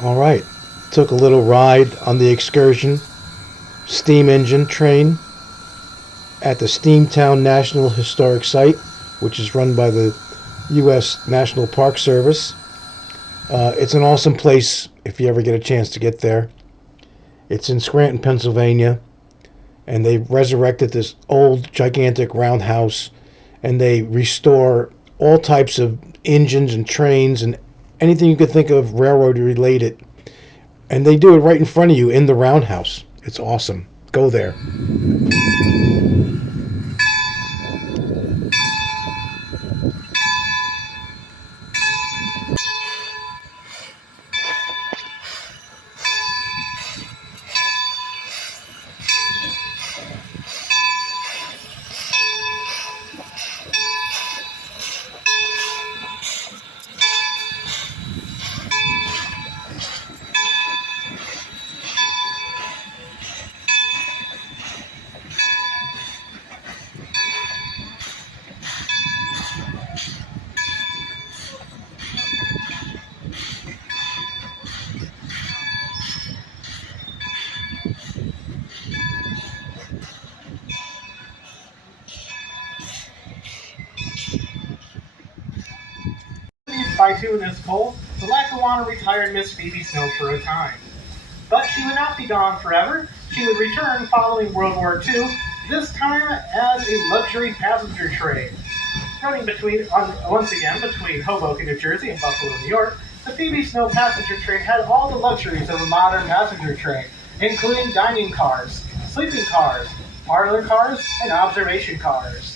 All right. Took a little ride on the excursion steam engine train at the Steamtown National Historic Site, which is run by the U.S. National Park Service. It's an awesome place if you ever get a chance to get there. It's in Scranton, Pennsylvania, and they resurrected this old, gigantic roundhouse, and they restore all types of engines and trains and anything you could think of railroad related. And they do it right in front of you in the roundhouse. It's awesome. Go there. By two in this cold, the Lackawanna retired Miss Phoebe Snow for a time. But she would not be gone forever. She would return following World War II, this time as a luxury passenger train. Running once again between Hoboken, New Jersey and Buffalo, New York, the Phoebe Snow passenger train had all the luxuries of a modern passenger train, including dining cars, sleeping cars, parlor cars, and observation cars.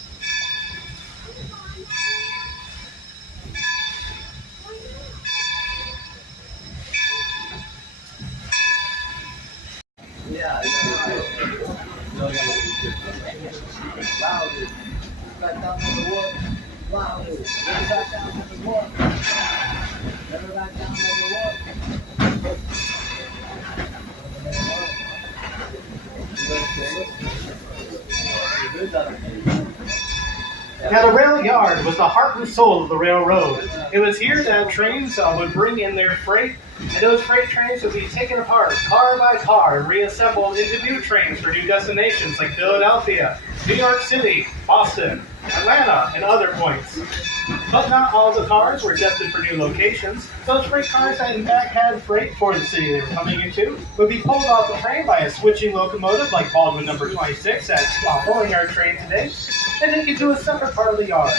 Now, the rail yard was the heart and soul of the railroad. It was here that trains would bring in their freight, and those freight trains would be taken apart car by car and reassembled into new trains for new destinations like Philadelphia, New York City, Boston, Atlanta, and other points. But not all the cars were destined for new locations. Those freight cars that in fact had freight for the city they were coming into would be pulled off the train by a switching locomotive like Baldwin number 26 at Pulling Yard train today, and taken to a separate part of the yard.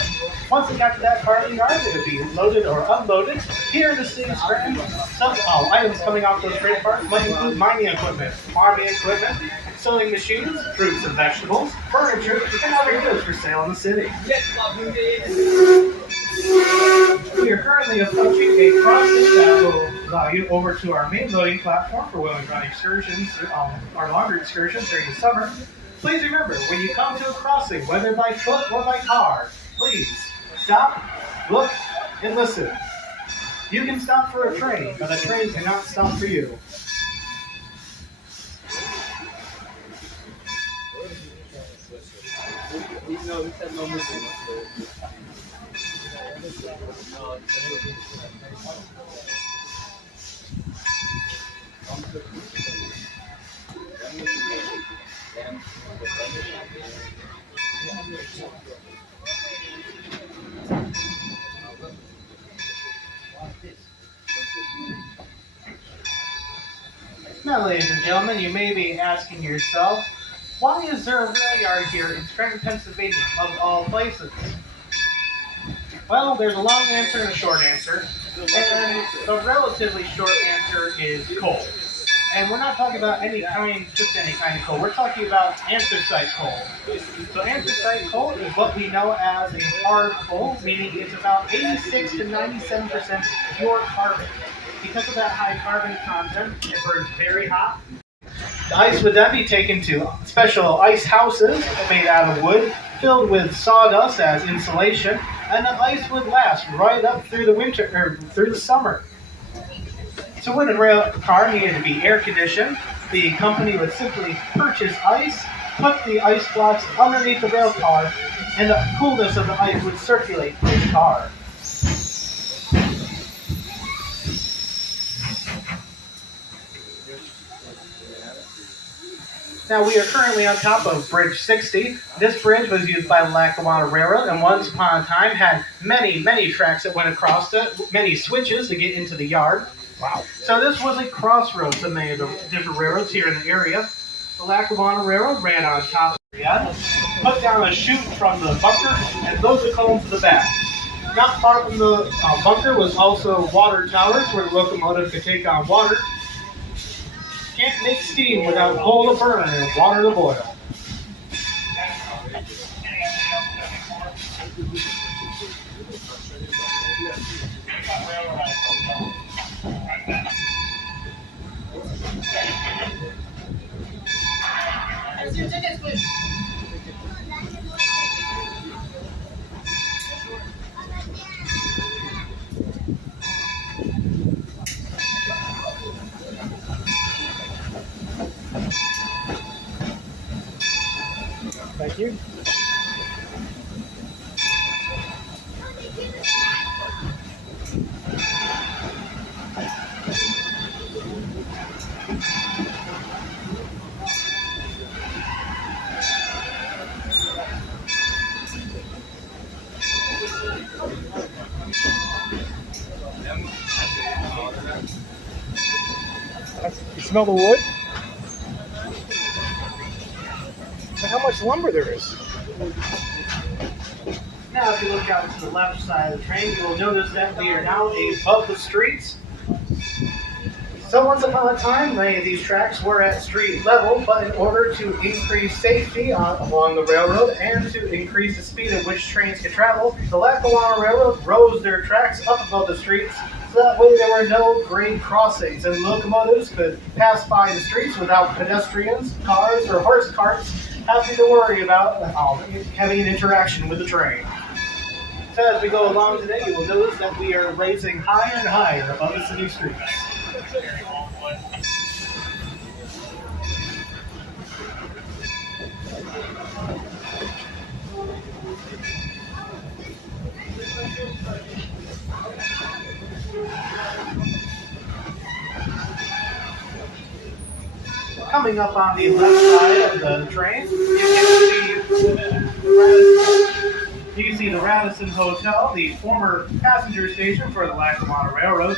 Once it got to that part of the yard, it would be loaded or unloaded. Here in the city of Scranton, some items coming off those freight cars might include mining equipment, farming equipment, sewing machines, fruits and vegetables, furniture, and other goods for sale in the city. We are currently approaching a crossing that will allow you over to our main loading platform for when we run excursions, our longer excursions during the summer. Please remember, when you come to a crossing, whether by foot or by car, please stop, look, and listen. You can stop for a train, but a train cannot stop for you. Now, ladies and gentlemen, you may be asking yourself, why is there a rail yard here in Scranton, Pennsylvania, of all places? Well, there's a long answer and a short answer, and the relatively short answer is coal. And we're not talking about just any kind of coal. We're talking about anthracite coal. So anthracite coal is what we know as a hard coal, meaning it's about 86 to 97% pure carbon. Because of that high carbon content, it burns very hot. The ice would then be taken to special ice houses made out of wood, filled with sawdust as insulation, and the ice would last right up through the winter or through the summer. So when a rail car needed to be air conditioned, the company would simply purchase ice, put the ice blocks underneath the rail car, and the coolness of the ice would circulate through the car. Now we are currently on top of Bridge 60. This bridge was used by the Lackawanna Railroad and once upon a time had many tracks that went across it, many switches to get into the yard. Wow. So this was a crossroads of many of the different railroads here in the area. The Lackawanna Railroad ran on top of the yard, put down a chute from the bunker, and loaded the coal to the back. Not far from the bunker was also water towers where the locomotive could take on water. Can't make steam without coal to burn and water to boil. Thank you. You smell the wood? Look how much lumber there is. Now if you look out to the left side of the train, you will notice that we are now above the streets. So once upon a time, many of these tracks were at street level, but in order to increase safety along the railroad and to increase the speed at which trains could travel, the Lackawanna Railroad rose their tracks up above the streets, so that way there were no grade crossings and locomotives could pass by the streets without pedestrians, cars, or horse carts having to worry about having an interaction with the train. So as we go along today, you will notice that we are raising higher and higher above the city streets. Coming up on the left side of the train, you can see the Radisson Hotel, the former passenger station for the Lackawanna Railroad.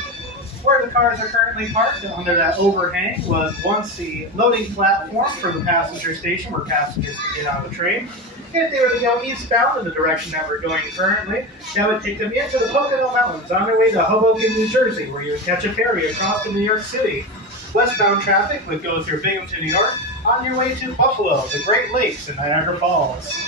Where the cars are currently parked under that overhang was once the loading platform for the passenger station where passengers could get on the train. If they were to go eastbound in the direction that we're going currently, that would take them into the Pocono Mountains on their way to Hoboken, New Jersey, where you would catch a ferry across to New York City. Westbound traffic would go through Binghamton, New York, on your way to Buffalo, the Great Lakes, and Niagara Falls.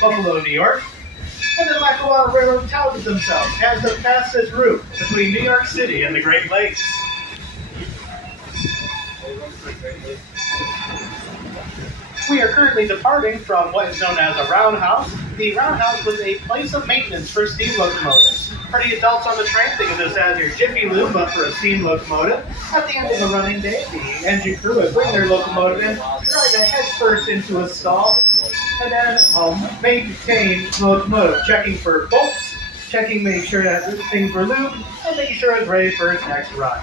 Buffalo, New York, and the Lackawanna Railroad touted themselves as the fastest route between New York City and the Great Lakes. We are currently departing from what is known as a roundhouse. The roundhouse was a place of maintenance for steam locomotives. For the adults on the train, think of this as your Jiffy Lube, but for a steam locomotive. At the end of the running day, the engine crew would bring their locomotive in, try to head first into a stall, and then maintain the locomotive, checking for bolts, checking, making sure that things were lubed, and making sure it's ready for its next run.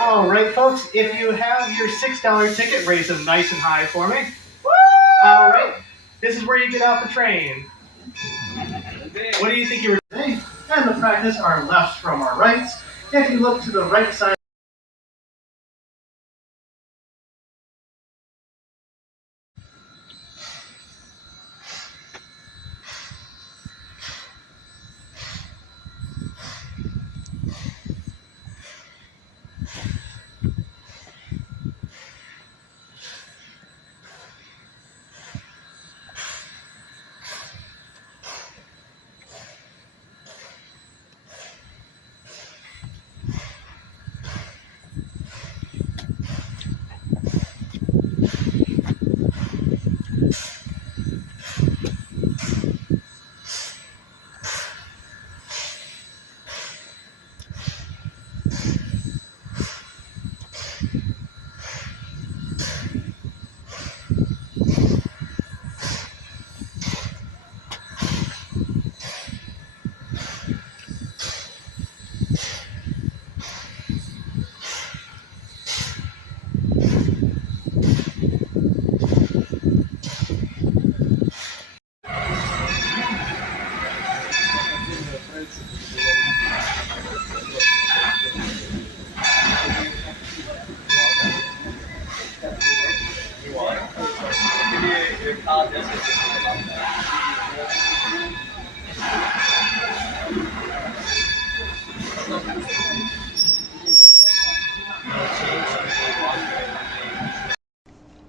All right, folks, if you have your $6 ticket, raise them nice and high for me. All right, this is where you get off the train. What do you think you were doing? And the practice our lefts from our rights. If you look to the right side.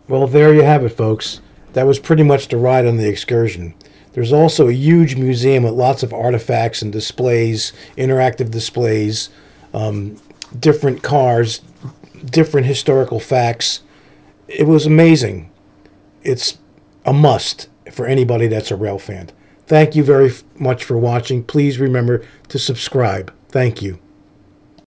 Well, there you have it, folks. That was pretty much the ride on the excursion. There's also a huge museum with lots of artifacts and displays, interactive displays, different cars, different historical facts. It was amazing. It's a must for anybody that's a rail fan. Thank you very much for watching. Please remember to subscribe. Thank you.